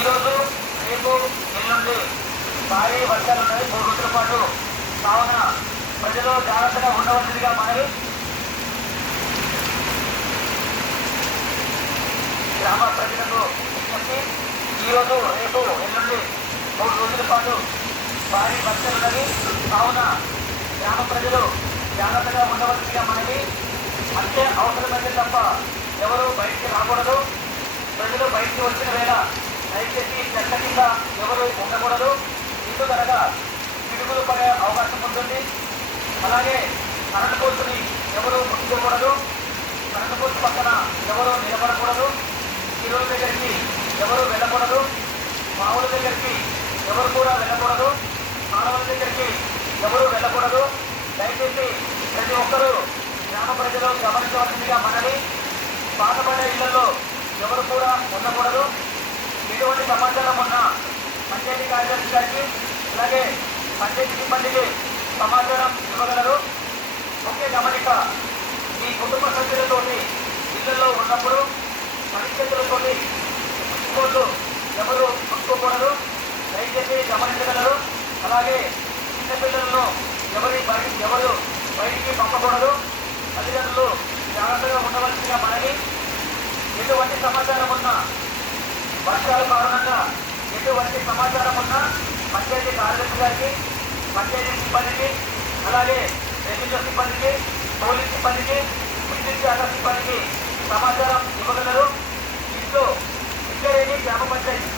ఈరోజు రేపు ఎల్లుండి భారీ వర్షాలు ఉన్నాయి 3 రోజుల పాటు. కావున ప్రజలు జాగ్రత్తగా ఉండవలసిందిగా మనవి. గ్రామ ప్రజలకు విజ్ఞప్తి. ఈరోజు రేపు ఎల్లుండి 3 రోజుల పాటు భారీ వర్షాలు ఉన్నవి. కావున గ్రామ ప్రజలు జాగ్రత్తగా ఉండవలసిందిగా మనవి. అంతే అవసరమైతే తప్ప ఎవరు బయటికి రాకూడదు. ప్రజలు బయటికి వచ్చిన వేళ దయచేసి చెట్ల కింద ఎవరు ఉండకూడదు. ఎందుకనగా పిడుగులు పడే అవకాశం ఉంటుంది. అలాగే కరెంటు పోల్చుని ఎవరు ముట్టుకోకూడదు. కరెంటు పోల్చు పక్కన ఎవరు నిలబడకూడదు. చెరువుల దగ్గరికి ఎవరు వెళ్ళకూడదు. మావుల దగ్గరికి ఎవరు కూడా వెళ్ళకూడదు. మానవుల దగ్గరికి ఎవరు వెళ్ళకూడదు. దయచేసి ప్రతి ఒక్కరూ గ్రామ ప్రజలు గమనించవలసిందిగా మనవి. పాతబడ్డ ఇళ్లలో ఎవరు కూడా ఉండకూడదు. ఎటువంటి సమాచారం ఉన్నా పంచాయతీ కార్యదర్శి గారికి అలాగే పంచాయతీ సిబ్బందికి సమాచారం ఇవ్వగలరు. ముఖ్య గమనిక, మీ కుటుంబ సభ్యులతోటి ఇళ్లలో ఉన్నప్పుడు పరిస్థితులతోటి ముట్టుకోళ్ళు ఎవరు ముట్టుకోకూడదు. దయచేసి గమనించగలరు. అలాగే చిన్నపిల్లలను ఎవరు బయటికి పంపకూడదు. తల్లిదండ్రులు జాగ్రత్తగా ఉండవలసిందిగా మనవి. ఎటువంటి సమాచారం ఉన్నా వర్షాల కారణంగా ఎటువంటి సమాచారం ఉన్నా పంచాయతీ కార్యదర్శి గారికి, పంచాయతీ సిబ్బందికి, అలాగే రెవెన్యూ సిబ్బందికి, పోలీస్ సిబ్బందికి, విద్యుత్ శాఖ సిబ్బందికి సమాచారం ఇవ్వగలరు. ఇంట్లో గ్రామ పంచాయతీ